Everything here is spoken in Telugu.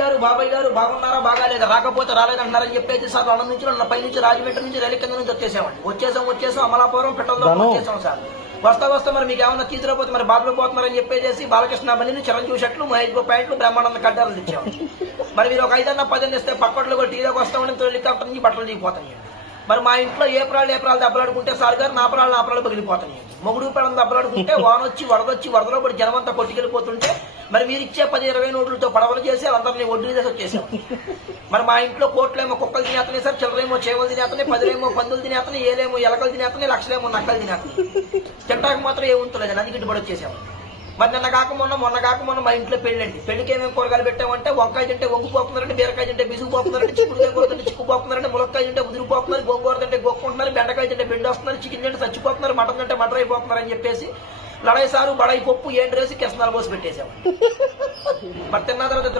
బాబాయ్ గారు బాగున్నారా బాగాలేదా రాకపోతే రాలేదంటున్నారని చెప్పేసి సార్ అన్న నుంచి నన్ను పైనుంచి రాజమండ్రి నుంచి రైలు కింద నుంచి వచ్చేసాం అమలాపురం పెట్రోల్ వచ్చేసాం సార్ వస్తా మరి మీకు ఏమన్నా తీసుకురాపోతే మరి బాబులు పోతున్నారని చెప్పేసి బాలకృష్ణ బండి చిరంజీవి షర్ట్లు మహేష్ బాబు ప్యాంట్లు బ్రహ్మానంద కడ్డాలు తెచ్చాము. మరి మీరు ఒక 5 10 ఇస్తే పక్కట్లో కూడా టీలోకి వస్తామని హెలికాప్టర్ నుంచి బట్టలు దిగిపోతాయి. మరి మా ఇంట్లో ఏప్రాలు దెబ్బలాడుకుంటే సార్ గారు నాపరాలు పగిలిపోతాయి. మొగుడు పిల్లలు దెబ్బలాడుకుంటే వానొచ్చి వరదలో పడి జనమంతా కొట్టుకెళ్ళిపోతుంటే మరి మీరు ఇచ్చే 10-20 నోట్లతో పడవలు చేసి అందరినీ ఒడ్డు చేసి వచ్చేసాం. మరి మా ఇంట్లో కోట్లేమో కుక్కలు తినేతనే సార్, చిల్లరేమో చేవలు తినేతనే, 10లేమో పందులు తినేతనే, ఏలేమో ఎలకలు తినేతనే, లక్షలేమో నక్కలు తినేతనే. తింటానికి మాత్రం ఏముంటలేదు, నది గిట్టుబడి వచ్చేసాము. మరి మొన్న కాక మొన్న మా ఇంట్లో పెళ్ళండి. పెళ్లికి ఏమేమి కూరగాయలు పెట్టామంటే వంకాయ తింటే వంగిపోతున్నారంటే, బీరకాయ తింటే బిసుకుపోతున్నారంటే, చిక్కుడుకాయ కూర తింటే చిక్కుపోతున్నారంటే, ములక్కాయ తింటే ముదిరిపోతున్నారు, గోంగూర తింటే గోక్కుంటున్నారు, బెండకాయ తింటే బెండి వస్తున్నారు, చికెన్ తింటే చచ్చిపోతున్నారు, మటన్ తింటే మటర్ అయిపోతున్నారు అని చెప్పేసి లడాయి సారు బడాయి పప్పు ఏంటి రేసి కెసనాలు పోసి పెట్టేసాము. మరి తిన్న తర్వాత